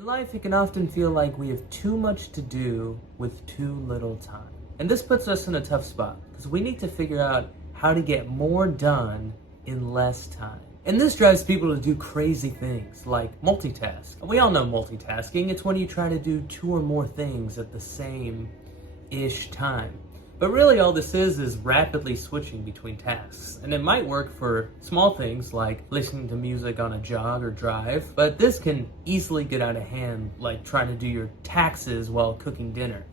In life, it can often feel like we have too much to do with too little time. And this puts us in a tough spot because we need to figure out how to get more done in less time. And this drives people to do crazy things like multitask. And we all know multitasking. It's when you try to do two or more things at the same-ish time. But really all this is rapidly switching between tasks. And it might work for small things like listening to music on a jog or drive, but this can easily get out of hand, like trying to do your taxes while cooking dinner.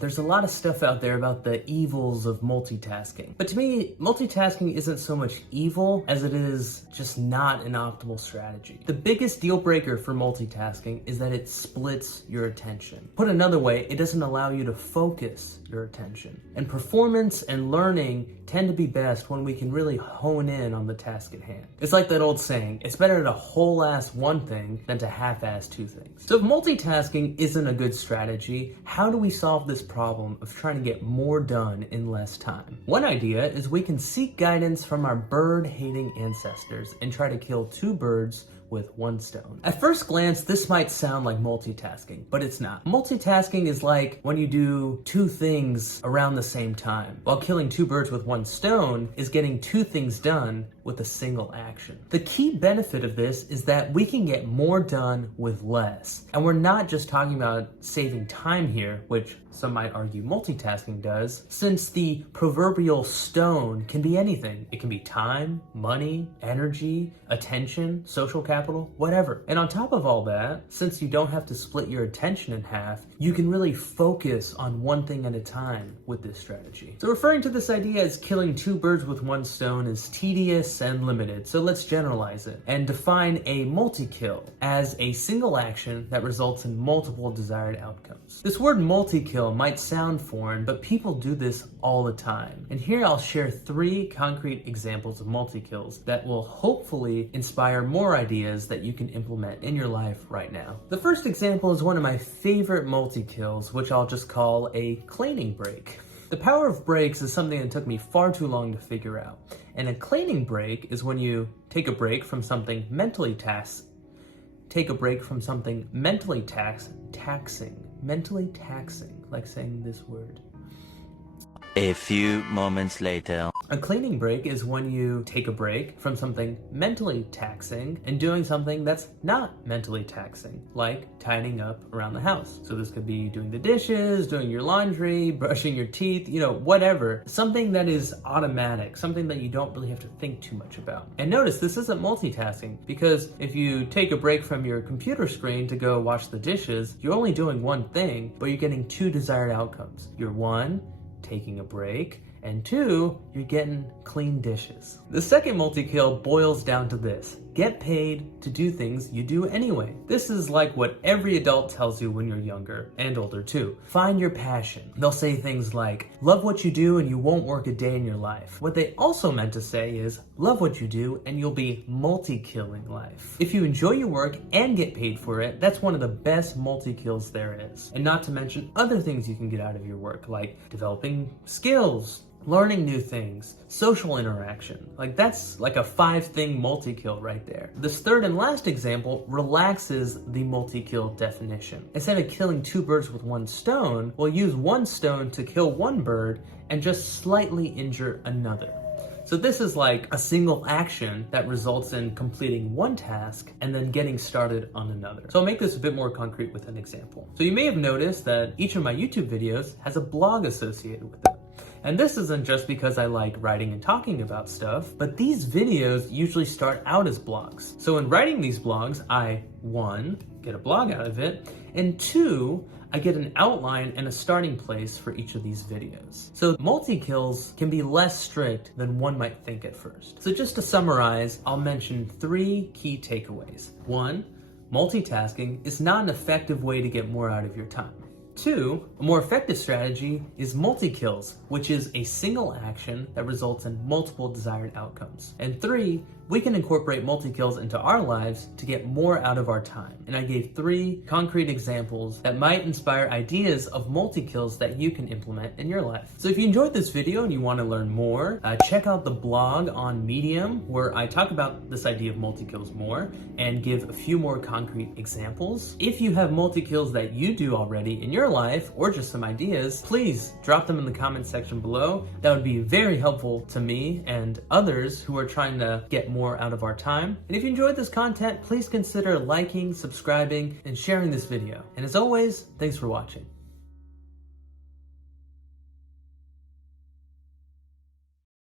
There's a lot of stuff out there about the evils of multitasking. But to me, multitasking isn't so much evil as it is just not an optimal strategy. The biggest deal breaker for multitasking is that it splits your attention. Put another way, it doesn't allow you to focus your attention. And performance and learning tend to be best when we can really hone in on the task at hand. It's like that old saying, it's better to whole-ass one thing than to half-ass two things. So if multitasking isn't a good strategy, how do we solve this problem of trying to get more done in less time? One idea is we can seek guidance from our bird-hating ancestors and try to kill two birds with one stone. At first glance, this might sound like multitasking, but it's not. Multitasking is like when you do two things around the same time, while killing two birds with one stone is getting two things done with a single action. The key benefit of this is that we can get more done with less. And we're not just talking about saving time here, which some might argue multitasking does, since the proverbial stone can be anything. It can be time, money, energy, attention, social capital, whatever. And on top of all that, since you don't have to split your attention in half, you can really focus on one thing at a time with this strategy. So referring to this idea as killing two birds with one stone is tedious and limited. So let's generalize it and define a multi-kill as a single action that results in multiple desired outcomes. This word multi-kill might sound foreign, but people do this all the time. And here I'll share 3 concrete examples of multi-kills that will hopefully inspire more ideas that you can implement in your life right now. The first example is one of my favorite multi-kills, which I'll just call a cleaning break. The power of breaks is something that took me far too long to figure out. And a cleaning break is when you take a break from something mentally taxing, like saying this word. A few moments later. A cleaning break is when you take a break from something mentally taxing and doing something that's not mentally taxing, like tidying up around the house. So this could be doing the dishes, doing your laundry, brushing your teeth, whatever. Something that is automatic, something that you don't really have to think too much about. And notice this isn't multitasking, because if you take a break from your computer screen to go wash the dishes, you're only doing one thing, but you're getting 2 desired outcomes. You're 1, taking a break, and 2, you're getting clean dishes. The second multi-kill boils down to this: get paid to do things you do anyway. This is like what every adult tells you when you're younger, and older too. Find your passion. They'll say things like, love what you do and you won't work a day in your life. What they also meant to say is, love what you do and you'll be multi-killing life. If you enjoy your work and get paid for it, that's one of the best multi-kills there is. And not to mention other things you can get out of your work, like developing skills, learning new things, social interaction. Like that's like a 5-thing multi-kill right there. This third and last example relaxes the multi-kill definition. Instead of killing 2 birds with one stone, we'll use one stone to kill one bird and just slightly injure another. So this is like a single action that results in completing one task and then getting started on another. So I'll make this a bit more concrete with an example. So you may have noticed that each of my YouTube videos has a blog associated with it. And this isn't just because I like writing and talking about stuff, but these videos usually start out as blogs. So in writing these blogs, I, 1, get a blog out of it, and 2, I get an outline and a starting place for each of these videos. So multi-kills can be less strict than one might think at first. So just to summarize, I'll mention 3 key takeaways. 1, multitasking is not an effective way to get more out of your time. 2, a more effective strategy is Multikills, which is a single action that results in multiple desired outcomes. And 3, we can incorporate multi-kills into our lives to get more out of our time. And I gave 3 concrete examples that might inspire ideas of multi-kills that you can implement in your life. So if you enjoyed this video and you want to learn more, check out the blog on Medium where I talk about this idea of multi-kills more and give a few more concrete examples. If you have multi-kills that you do already in your life or just some ideas, please drop them in the comment section below. That would be very helpful to me and others who are trying to get more out of our time. And if you enjoyed this content, please consider liking, subscribing, and sharing this video. And as always, thanks for watching.